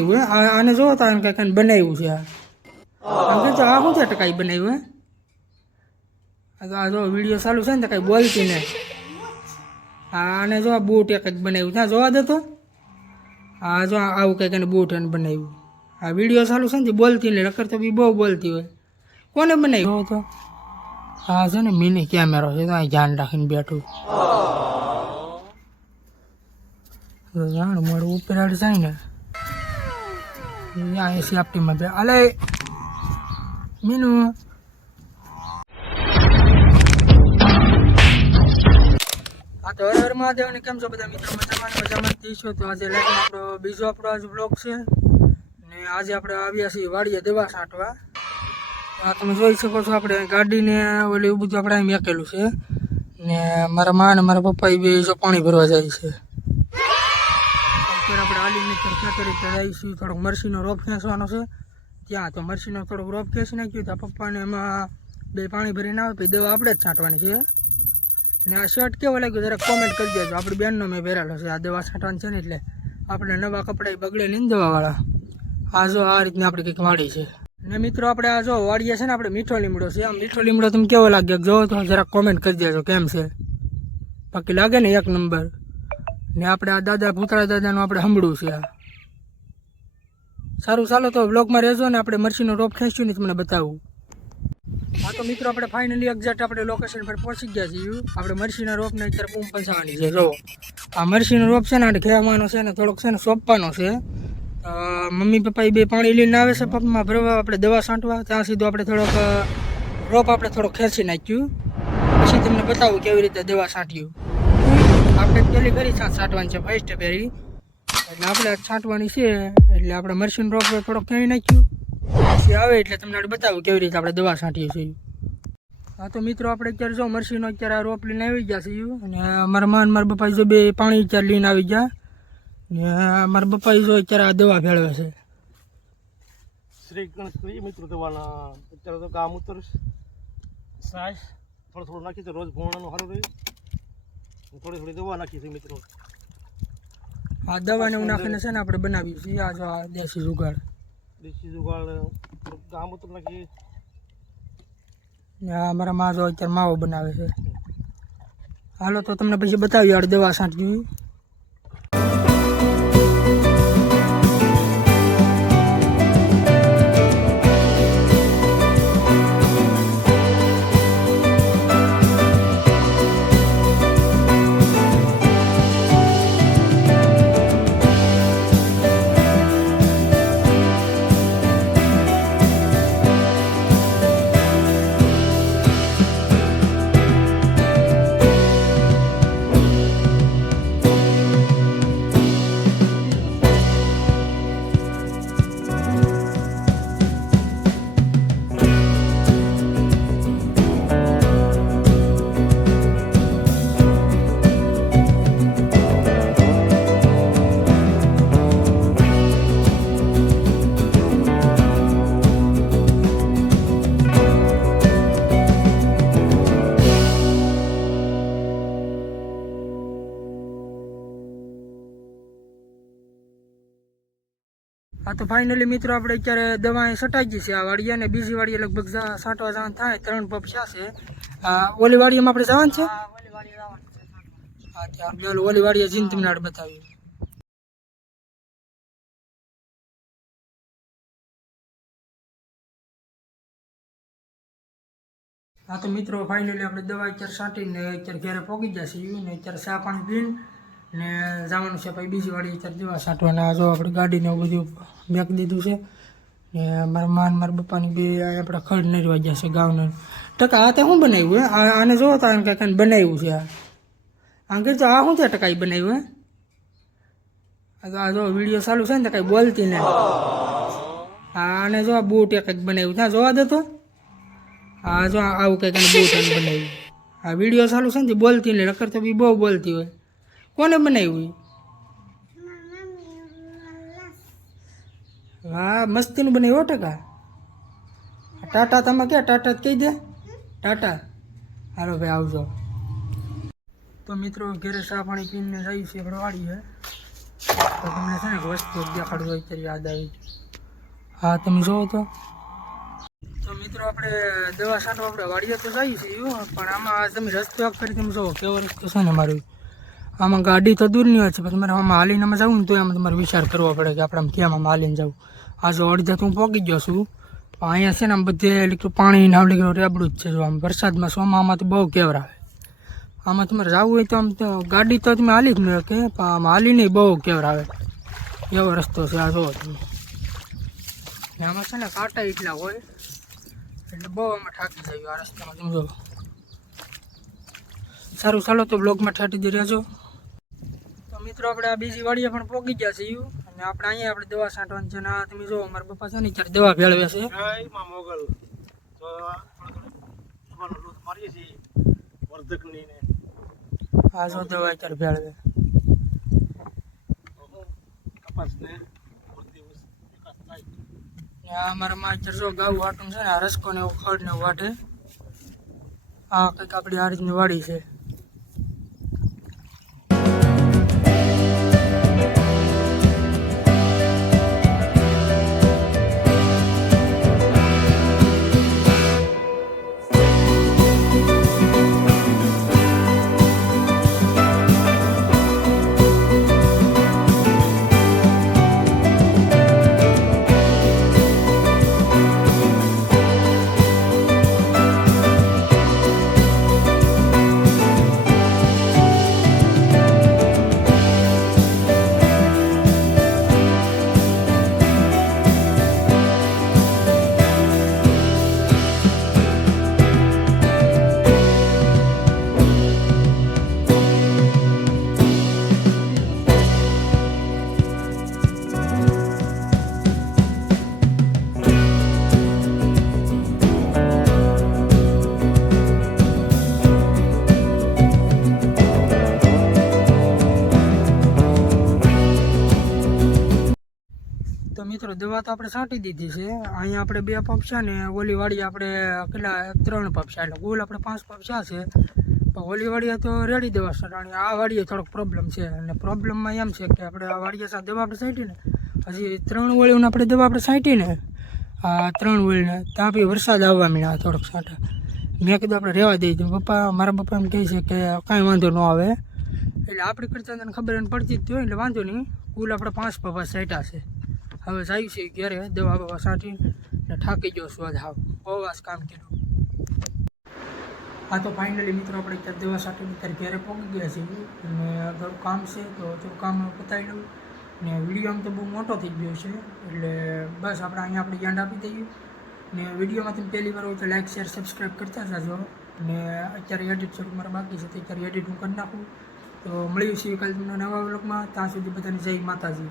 બનાવ્યું હે આને જો તો આને કંઈક બનાવ્યું છે આમ કે આ શું છે ટકાઈ બનાવ્યું હે આ જો વિડીયો ચાલુ છે ને તો કંઈ બોલતી ને આને જો આ બૂટ એક બનાવ્યું ત્યાં જોવા દે તો આ જો આવું કંઈક એને બૂટ એને બનાવ્યું આ વિડીયો ચાલુ છે ને બોલતી ને નકર તો બી બહુ બોલતી હોય કોને બનાવ્યું તો હા છે ને મિની કેમેરો છે તો અહીં ધ્યાન રાખીને બેઠું જાણ મારું ઉપર જાય ને અહીંયા સેફ્ટીમાં બે અલે મીનુ આ તો હર મહાદેવ ને કેમ છો બધા મિત્રો મજામાં છો તો આજે લાઈક આપણો બીજો આજ બ્લોગ છે ને આજે આપણે આવ્યા છીએ વાડીએ દવા છાંટવા આ તમે જોઈ શકો છો આપણે ગાડીને ઓલી બધું આપણે અહીં મેકેલું છે ને મારા મા અને મારા પપ્પા બે જો પાણી ભરવા જાય છે આપણે હાલીને ખેતરી જઈશું થોડોક મરસીનો રોપ ખેંચવાનો છે ત્યાં તો મરસીનો થોડોક રોપ ખેંચી નાખ્યું તો પપ્પાને એમાં બે પાણી ભરીને આવે પછી દવા આપણે જ છાંટવાની છે અને આ શર્ટ કેવો લાગ્યો જરા કોમેન્ટ કરી દેજો આપણી બેનનો મેં પહેરેલો છે આ દવા છાંટવાની છે ને એટલે આપણે નવા કપડાં બગડે નહીં દવાવાળા આ જો આ રીતની આપણે કંઈક વાડી છે ને મિત્રો આપણે આ જો વાડીએ છે ને આપણે મીઠો લીમડો છે આ મીઠો લીમડો તમે કેવો લાગે જો તો જરા કોમેન્ટ કરી દેજો કેમ છે બાકી લાગે ને એક નંબર ને આપણે આ દાદા ભૂતળા દાદાનું આપણે સાંભળ્યું છે આ સારું ચાલો તો બ્લોગમાં રહેજો ને આપણે મરસીનો રોપ ખેંચ્યું ને તમને બતાવું હા તો મિત્રો આપણે ફાઇનલી એક્ઝેક્ટ આપણે લોકેશન પર પહોંચી ગયા છીએ આપણે મરસીના રોપને અત્યારે બૂમ પંચાવવાની છે જો આ મરસીનો રોપ છે ને આ ખેવાનો છે ને થોડોક છે ને સોંપવાનો છે મમ્મી પપ્પા એ બે પાણી લઈને આવે છે પંપમાં ભરવા આપણે દવા છાંટવા ત્યાં સીધું આપણે થોડોક રોપ આપણે થોડોક ખેંચી નાખ્યું પછી તમને બતાવું કેવી રીતે દવા છાંટ્યું આપણે પેલી કરી છાંટવાની છે ફર્સ્ટ પેરી એટલે આપણે છાંટવાની છે એટલે આપણે મરસીનો રોપ થોડોક ખેંચી નાખ્યું પછી આવે એટલે તમને બતાવું કેવી રીતે આપણે દવા છાંટીએ છીએ હા તો મિત્રો આપણે અત્યારે જો મરસીનો અત્યારે આ રોપ લઈને આવી ગયા છીએ અને મારા મા અને મારા પપ્પા જો બે પાણી અત્યારે લઈને આવી ગયા ને મારા પપ્પા જો અત્યારે આ દવા ભેળવે છે શ્રી ગણેશ મિત્રો દવાના અત્યારે તો ગામ ઉતર સાસ થોડું નાખી તો રોજ ભોણાનું સારું રહ્યું થોડી દવા નાખી છે મિત્રો આ દવાને હું નાખીને છે ને આપણે બનાવીએ છીએ આ જો આ દેશી જુગાડ ગામ ઉતર નાખી મારા મા જો અત્યારે માવો બનાવે છે હાલો તો તમને પછી બતાવી યાર દવા છાંટવી હા તો ફાઇનલી મિત્રો આપણે અત્યારે દવા છટાઈ ગઈ છે આ વાડીએ ને બીજી વાડીએ લગભગ છાંટવા જવાનું થાય 3 પંપ છે ઓલી વાડીમાં આપણે જવાનું છે હા ત્યાં ઓલી વાડીએ જઈને તમને બતાવ્યું હા તો મિત્રો ફાઇનલી આપણે દવા અત્યારે છાંટીને અત્યારે ઘરે પહોંચી ગયા છીએ ને અત્યારે ચા પાણી પીને ને જવાનું છે પછી બીજી વાડી અત્યારે દવા છાંટવાના જો આપણે ગાડીને બધું મેક દીધું છે ને મારા મા મારા પપ્પાની બે આપણે ખડ નરવા ગયા છે ગાવને ટકા આ તે શું બનાવ્યું હે આને જોવો તો આને કંઈક બનાવ્યું છે આમ કે આ શું છે ટકા બનાવ્યું હે આ જો વિડીયો ચાલુ છે ને તો કંઈ બોલતી ને આને જો આ બૂટ એક બનાવ્યું ત્યાં જોવા દે તો આ જો આવું કંઈક બૂટ બનાવ્યું આ વિડીયો ચાલુ છે ને બોલતી ને નકર તો બી બહુ બોલતી હોય કોને બનાવ્યું હા મસ્તીનું બનાવ્યું ટકા ટાટા તમે ક્યાં ટાટા કહી દે ટાટા હાલો ભાઈ આવજો તો મિત્રો ઘરે ચા પાણી પીને જઈએ છીએ આપણે વાડીએ તો તમને છે ને એક વસ્તુ દેખાડજો અત્યારે યાદ આવી. હા તમે જોવો તો મિત્રો આપણે દવા છાંટવા આપણે વાડીએ તો જઈએ છીએ પણ આમાં તમે રસ્તો આપ કરી તમે જોવો કેવો રસ્તો છે ને મારો. આમાં ગાડી તો દૂરની હોય છે પણ તમારે આમાં હાલીને આમાં જવું ને તો એમાં તમારે વિચાર કરવો પડે કે આપણે આમ ક્યાં આમાં હાલીને જવું. આ જો અડધા તો હું પહોંચી ગયો છું પણ અહીંયા છે ને આમ બધે લીકરું પાણી નાવલી રેબડું જ છે. જો આમ વરસાદમાં ચોમામાં તો બહુ કેવર આવે. આમાં તમારે જવું હોય તો આમ તો ગાડી તો તમે હાલી જ ન કે પણ આમ હાલીને બહુ કેવર આવે એવો રસ્તો છે. આ જોવો તમે ને આમાં છે ને કાંટા એટલા હોય એટલે બહુ આમાં થાકી જાય આ રસ્તામાં તમે જો. સારું ચાલો તો બ્લોગમાં ઠાટી દઈ રહેજો. તો મિત્રો આપણે આ બીજી વાડીએ પણ પહોંચી ગયા છીએ અને આપણે અહીંયા આપણે દવા છાંટવાની છે ને આ તમે જો અમારા પપ્પા છે ને ત્યારે દવા ભેળવે છે. માં મોગલ તો થોડો લૂસ મારીએ છીએ વર્ધકની ને આ જો દવા અત્યારે ભેળવે કપાસને પૂરતી વિકાસ થાય. ને આ અમારા માં અત્યારે જો ગાવું વાટું છે ને આ રસકો ને એવું ખડ ને એવું વાટે. આ કંઈક આપણી આ રીતની વાડી છે. તો મિત્રો દવા તો આપણે છાંટી દીધી છે. અહીંયા આપણે 2 પંપ છે ને ઓલી વાડી આપણે કેટલા 3 પંપ છે એટલે કુલ આપણે 5 પંપ છે. પણ ઓલી વાડીએ તો રેડી દવા છાંટવાની. આ વાડીએ થોડોક પ્રોબ્લેમ છે અને પ્રોબ્લેમમાં એમ છે કે આપણે આ વાડીએ સાથે દવા આપણે છાંટીને હજી 3 વળીઓને આપણે દવા આપણે છાંટીને આ 3 વળીને ત્યાં બી વરસાદ આવવા માંડ્યા થોડોક છાંટા. મેં કીધું આપણે રહેવા દઈએ તો મારા પપ્પા એમ કહે છે કે કાંઈ વાંધો ન આવે એટલે આપણી કરતાં તને ખબર એને પડતી જ હોય એટલે વાંધો નહીં. કુલ આપણે 5 પપ્પા છાંટ્યા છે. હવે જાય છે ઘરે દવા બવા છાંટીને થાકી ગયો છું. હાવ બહુ વાસ કામ કર્યું. હા તો ફાઇનલી મિત્રો આપણે અત્યારે દવા છાંટીને અત્યારે ઘરે પહોંચી ગયા છીએ અને થોડું કામ છે તો થોડું કામ પતાવી લઉં ને વિડીયો આમ તો બહુ મોટો થઈ ગયો છે એટલે બસ આપણે અહીંયા આપણે યાદ આપી દઈએ ને વિડીયોમાં તમે પહેલી વાર હોય તો લાઇક શેર સબસ્ક્રાઈબ કરતા જાજો. ને અત્યારે એડિટ થોડું મારા બાકી છે તો અત્યારે એડિટ હું કરી નાખું. તો મળ્યું છે કાલે તમને નવા વ્લોગમાં. ત્યાં સુધી બધાને જય માતાજી.